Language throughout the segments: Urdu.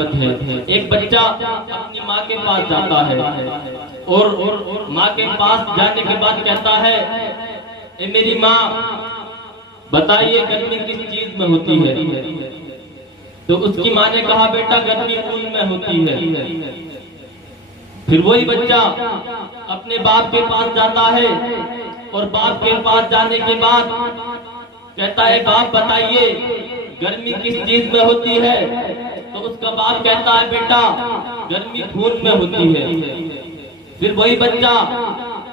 حقیقت ہے۔ ایک بچہ اپنی ماں کے پاس جاتا ہے اور ماں کے پاس جانے کے بعد کہتا ہے اے میری ماں بتائیے گرمی کس چیز میں ہوتی ہے؟ تو اس کی ماں نے کہا بیٹا گرمی اون میں ہوتی ہے۔ پھر وہی بچہ اپنے باپ کے پاس جاتا ہے اور باپ کے پاس جانے کے بعد کہتا ہے باپ بتائیے گرمی کس چیز میں ہوتی ہے؟ تو اس کا باپ کہتا ہے بیٹا گرمی خون میں ہوتی ہے۔ پھر وہی بچہ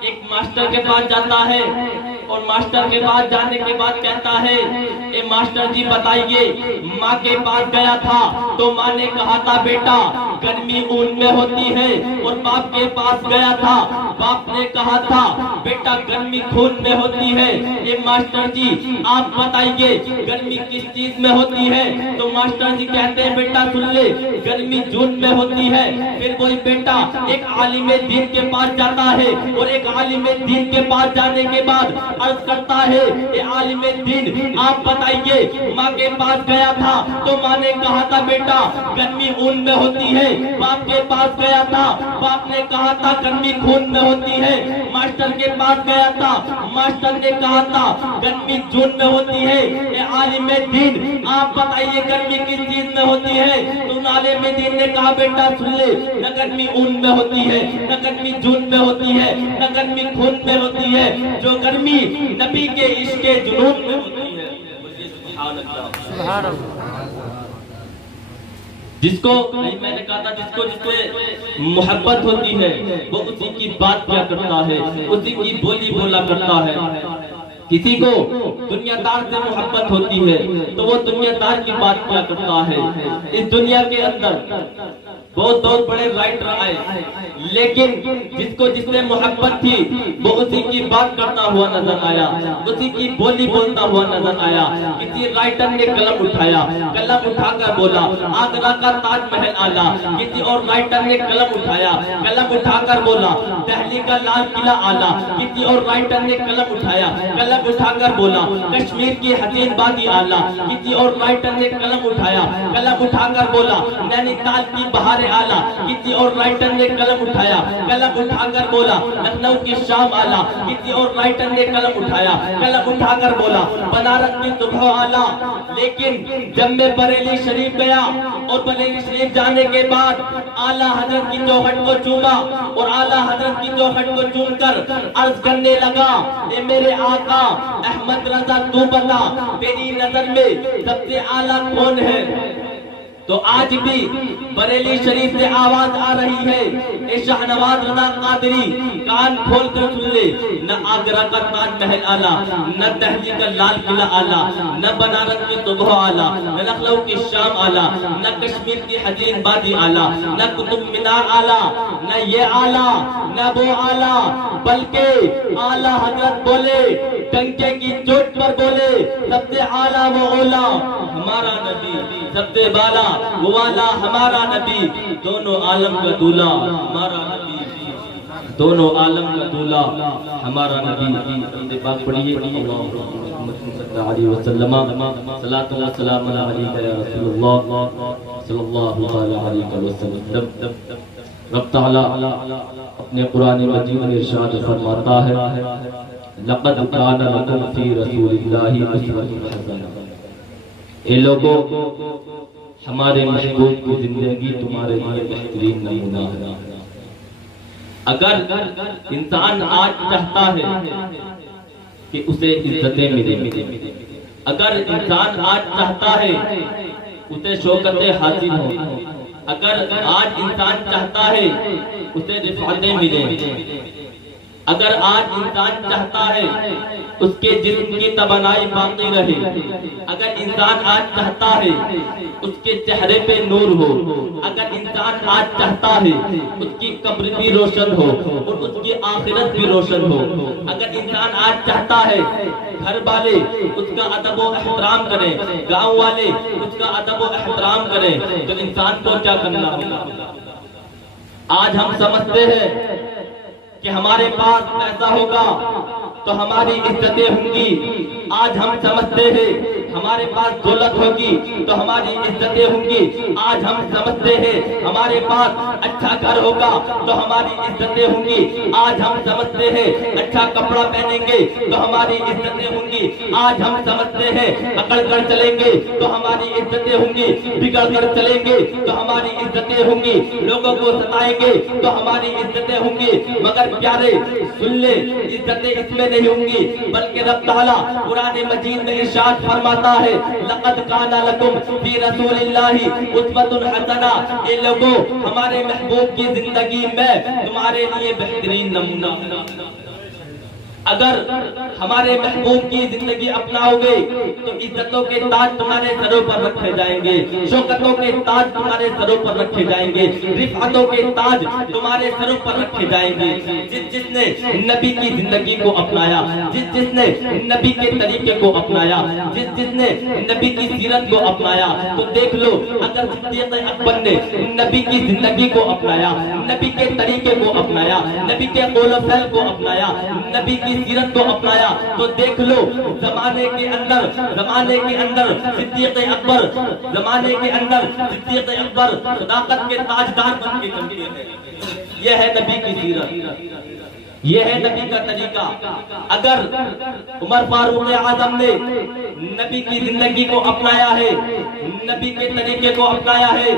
ایک ماسٹر کے پاس جاتا ہے اور ماسٹر کے پاس جانے کے بعد کہتا ہے اے ماسٹر جی بتائیے ماں کے پاس گیا تھا تو ماں نے کہا تھا بیٹا گرمی اون میں ہوتی ہے، اور باپ کے پاس گیا تھا باپ نے کہا تھا بیٹا گرمی خون میں ہوتی ہے۔ اے ماسٹر جی آپ بتائیے گرمی کس چیز میں ہوتی ہے؟ تو ماسٹر جی کہتے ہیں بیٹا سن لے گرمی جون میں ہوتی ہے۔ پھر وہی بیٹا ایک عالم دین کے پاس جاتا ہے اور ایک عالم دین کے پاس جانے کے بعد عرض کرتا ہے اے عالم دین آپ بتائیے ماں کے پاس گیا تھا تو ماں نے کہا تھا بیٹا گرمی اون میں ہوتی ہے۔ باپ کے پاس گیا تھا باپ نے کہا تھا گرمی خون میں ہوتی ہے۔ ماسٹر کے پاس گیا تھا ماسٹر نے کہا تھا گرمی جون میں ہوتی ہے۔ اے عالم دین آپ بتائیے گرمی کس چیز میں ہوتی ہے؟ تو عالم دین نے کہا بیٹا سن لے نہ گرمی اون میں ہوتی ہے نہ گرمی جون میں ہوتی ہے نہ گرمی خون میں ہوتی ہے، جو گرمی نبی کے عشق جنون میں ہوتی ہے۔ سبحان اللہ۔ جس کو میں نے کہا تھا جس کو جس سے محبت ہوتی ہے وہ اسی کی بات کیا کرتا ہے، اسی کی بولی بولا کرتا ہے۔ کسی کو دنیا دار سے محبت ہوتی ہے تو وہ دنیا دار کی بات کیا کرتا ہے۔ اس دنیا کے اندر بہت بڑے رائٹر آئے لیکن جس کو جس سے محبت تھی وہ اسی کی بات کرتا ہوا نظر آیا، اسی کی بولی بولتا ہوا نظر آیا۔ کسی رائٹر نے قلم اٹھایا، قلم اٹھا کر بولا آگرہ کا تاج محل اعلیٰ۔ کسی اور رائٹر نے قلم اٹھایا، قلم اٹھا کر بولا دہلی کا لال قلعہ اعلیٰ۔ کسی اور رائٹر نے قلم اٹھایا، قلم اٹھا کر بولا کشمیر کی حسین وادی اعلیٰ۔ کسی اور رائٹر نے قلم اٹھایا، قلم اٹھا کر بولا نینی تال کی بہار اعلیٰ۔ کسی اور رائٹر نے قلم اٹھایا، قلم اٹھا کر بولا لکھنؤ کی شام اعلیٰ۔ کسی اور رائٹر نے قلم اٹھایا، قلم اٹھا کر بولا بنارس کی صبح اعلیٰ۔ لیکن جب میں بریلی شریف گیا اور بریلی شریف جانے کے بعد اعلیٰ حضرت کی چوکھٹ کو چوما اور اعلیٰ حضرت کی چوکھٹ کو چوم کر عرض کرنے لگا اے میرے آقا احمد رضا تو بتا تیری نظر میں سب سے اعلیٰ کون ہے؟ تو آج بھی بریلی شریف سے آواز آ رہی ہے اے شاہنواز رضا قادری کان کھول کر سن لے، نہ آگرہ کا تاج محل اعلیٰ، نہ دہلی کا لال قلعہ اعلیٰ، نہ بنارس کی صبح اعلیٰ، نہ لکھنؤ کی شام اعلیٰ، نہ کشمیر کی حسین وادی اعلیٰ، نہ قطب مینار اعلیٰ، نہ یہ اعلیٰ نہ وہ اعلیٰ، بلکہ اعلیٰ حضرت بولے ڈنکے کی چوٹ پر بولے سب سے اعلیٰ وہ اولا ہمارا نبی، سب سے بالا وہ والا ہمارا نبی، دونوں عالم کا دولہ ہمارا نبی، دونوں عالم کا دولہ ہمارا نبی۔ پاک پڑھیے اللہم صلی اللہ علیہ وسلم صلاۃ و سلام علیک یا رسول اللہ صلی اللہ علیہ وسلم۔ رب تعالی اپنے قرآن مجید میں ارشاد فرماتا ہے لقد کان لکم فی رسول اللہ اسوۃ حسنہ، اے لوگوں ہمارے محبوب کی زندگی تمہارے لیے بہترین نمونہ ہے۔ اگر انسان آج چاہتا ہے کہ اسے عزتیں ملیں، اگر انسان آج چاہتا ہے اسے شوکتیں حاصل ہوں، اگر آج انسان چاہتا ہے اسے رفعتیں ملیں، اگر آج انسان چاہتا ہے اس کے جسم کی توانائی باقی رہے، اگر انسان آج چاہتا ہے اس کے چہرے پہ نور ہو، اگر انسان آج چاہتا ہے اس کی قبر بھی روشن ہو اور اس کی آخرت بھی روشن ہو، اگر انسان آج چاہتا ہے گھر والے اس کا ادب و احترام کریں، گاؤں والے اس کا ادب و احترام کریں، تو انسان کو کیا کرنا ہوگا؟ آج ہم سمجھتے ہیں کہ ہمارے پاس پیسہ ہوگا تو ہماری عزتیں ہوں گی، آج ہم سمجھتے ہیں ہمارے پاس دولت ہوگی تو ہماری عزتیں ہوں گی. آج ہم سمجھتے ہیں ہمارے پاس اچھا گھر ہوگا تو ہماری عزتیں ہوں گی. آج ہم سمجھتے ہیں اچھا کپڑا پہنیں گے تو ہماری عزتیں ہوں گی. آج ہم سمجھتے ہیں اکڑ کر چلیں گے تو ہماری عزتیں ہوں گی. بگڑ کر چلیں گے تو ہماری عزتیں ہوں گی. لوگوں کو ستائیں گے تو ہماری عزتیں ہوں گی. مگر پیارے سن لے, عزتیں اس میں نہیں ہوں گی بلکہ رب تعالیٰ قرآن مجید میں ارشاد فرماتا ہے لقد کان لکم فی رسول اللہ اسوۃ حسنہ. اے لوگوں, ہمارے محبوب کی زندگی میں تمہارے لیے بہترین نمونہ. اگر ہمارے محبوب کی زندگی اپناؤ گے تو عزتوں کے تاج تمہارے سروں پر رکھے جائیں گے, شوکتوں کے تاج تمہارے سروں پر رکھے جائیں گے, رفعتوں کے تاج تمہارے سروں پر رکھے جائیں گے. جس نے نبی کی زندگی کو اپنایا, جس نے نبی کے طریقے کو اپنایا, جس نے نبی کی سیرت کو اپنایا, تو دیکھ لو اگر صدیق اکبر نے نبی کی زندگی کو اپنایا, نبی کے طریقے کو اپنایا, نبی کے قول و فعل کو اپنایا, نبی کی سیرت کو اپنایا, تو دیکھ لو زمانے کے اندر صدیق اکبر, زمانے کے اندر صدیق اکبر صداقت کے تاجدار بن کے چمکے ہیں. یہ ہے نبی کی سیرت, یہ ہے نبی کا طریقہ. اگر عمر فاروق اعظم نے نبی کی زندگی کو اپنایا ہے, نبی کے طریقے کو اپنایا ہے,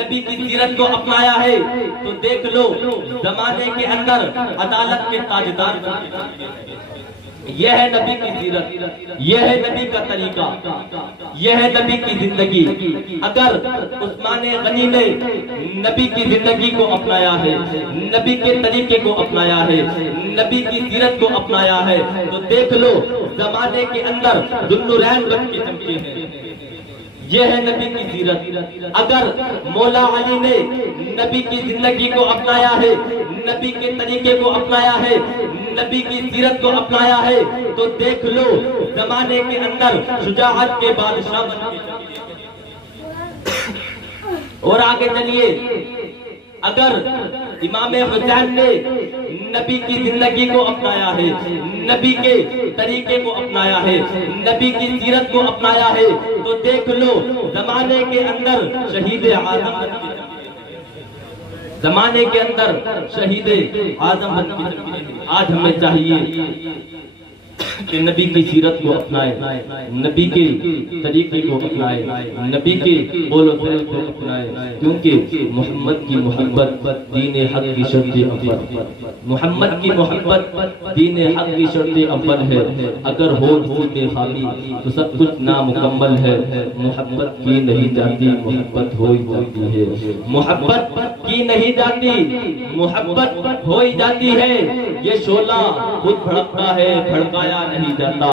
نبی کی سیرت کو اپنایا ہے, تو دیکھ لو زمانے کے اندر عدالت کے تاجدار. یہ ہے نبی کی سیرت, یہ ہے نبی کا طریقہ, یہ ہے نبی کی زندگی. اگر عثمان غنی نے نبی کی زندگی کو اپنایا ہے, نبی کے طریقے کو اپنایا ہے, نبی کی سیرت کو اپنایا ہے, تو دیکھ لو زمانے کے اندر ذوالنورین بن کے چمکے ہیں. یہ ہے نبی کی سیرت. اگر مولا علی نے نبی کی زندگی کو اپنایا ہے, نبی کے طریقے کو اپنایا ہے, نبی کی سیرت کو اپنایا ہے, تو دیکھ لو زمانے کے اندر شجاعت کے بادشاہ بن کے چمکے. اور آگے چلیے, اگر امام حسین نے نبی کی زندگی کو اپنایا ہے, نبی کے طریقے کو اپنایا ہے, نبی کی سیرت کو اپنایا ہے, تو دیکھ لو زمانے کے اندر شہید اعظم بن کے چمکے. زمانے کے اندر شہید اعظم بن کے چمکے. آج ہمیں چاہیے کہ نبی کی سیرت کو اپنائے, نبی کے طریقے کو اپنائے, نبی کے قول و فعل کو اپنائے, کیونکہ محمد کی محبت دین حق کی شرط اول, محمد کی محبت دین حق کی شرط اول ہے. اگر ہو خود خالی تو سب کچھ نامکمل ہے. محبت کی نہیں جاتی, محبت ہو ہی جاتی ہے. محبت کی نہیں جاتی, محبت ہو ہی جاتی ہے. یہ شعلہ خود بھڑکتا ہے, بھڑکایا نہیں جاتا.